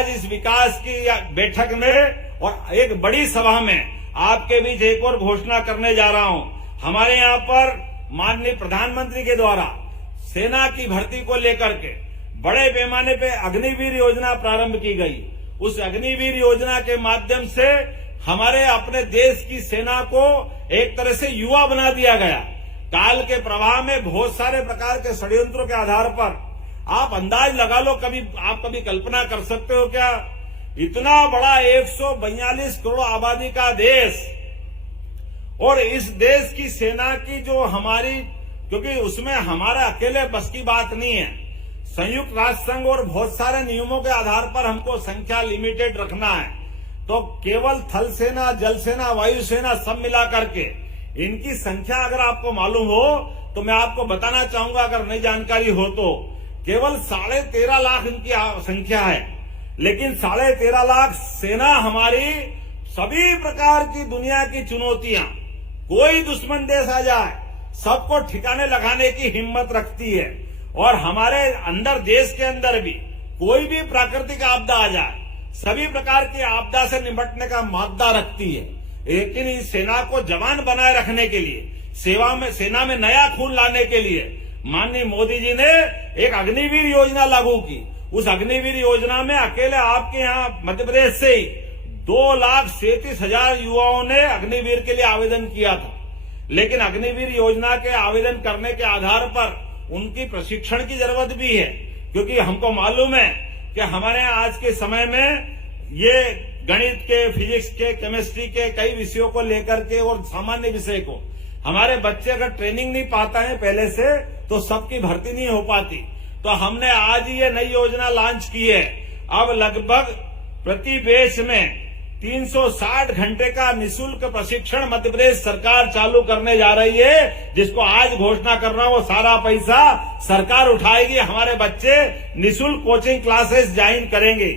आज इस विकास की बैठक में और एक बड़ी सभा में आपके बीच एक और घोषणा करने जा रहा हूं। हमारे यहां पर माननीय प्रधानमंत्री के द्वारा सेना की भर्ती को लेकर के बड़े पैमाने पे अग्निवीर योजना प्रारंभ की गई। उस अग्निवीर योजना के माध्यम से हमारे अपने देश की सेना को एक तरह से युवा बना दिया गया। काल के प्रवाह में बहुत सारे प्रकार के षड्यंत्रों के आधार पर आप अंदाज लगा लो, आप कभी कल्पना कर सकते हो क्या? इतना बड़ा 142 करोड़ आबादी का देश और इस देश की सेना की जो हमारी, क्योंकि उसमें हमारा अकेले बस की बात नहीं है, संयुक्त राष्ट्र संघ और बहुत सारे नियमों के आधार पर हमको संख्या लिमिटेड रखना है। तो केवल थल सेना, जल सेना, वायु सेना सब मिला करके इनकी संख्या अगर आपको मालूम हो तो मैं आपको बताना चाहूंगा, अगर नई जानकारी हो तो केवल 13.5 लाख इनकी संख्या है। लेकिन 13.5 लाख सेना हमारी सभी प्रकार की दुनिया की चुनौतियां, कोई दुश्मन देश आ जाए सबको ठिकाने लगाने की हिम्मत रखती है। और हमारे अंदर, देश के अंदर भी कोई भी प्राकृतिक आपदा आ जाए, सभी प्रकार की आपदा से निपटने का मादा रखती है। लेकिन इस सेना को जवान बनाए रखने के लिए, सेना में नया खून लाने के लिए माननीय मोदी जी ने एक अग्निवीर योजना लागू की। उस अग्निवीर योजना में अकेले आपके यहाँ मध्य प्रदेश से ही 2,37,000 युवाओं ने अग्निवीर के लिए आवेदन किया था। लेकिन अग्निवीर योजना के आवेदन करने के आधार पर उनकी प्रशिक्षण की जरूरत भी है, क्योंकि हमको मालूम है कि हमारे यहाँ आज के समय में ये गणित के, फिजिक्स के, केमिस्ट्री के कई विषयों को लेकर के और सामान्य विषय को हमारे बच्चे अगर ट्रेनिंग नहीं पाता है पहले से तो सबकी भर्ती नहीं हो पाती। तो हमने आज ये नई योजना लॉन्च की है। अब लगभग प्रति बैच में 360 घंटे का निःशुल्क प्रशिक्षण मध्य प्रदेश सरकार चालू करने जा रही है, जिसको आज घोषणा कर रहा हूं। वो सारा पैसा सरकार उठाएगी, हमारे बच्चे निःशुल्क कोचिंग क्लासेस ज्वाइन करेंगे।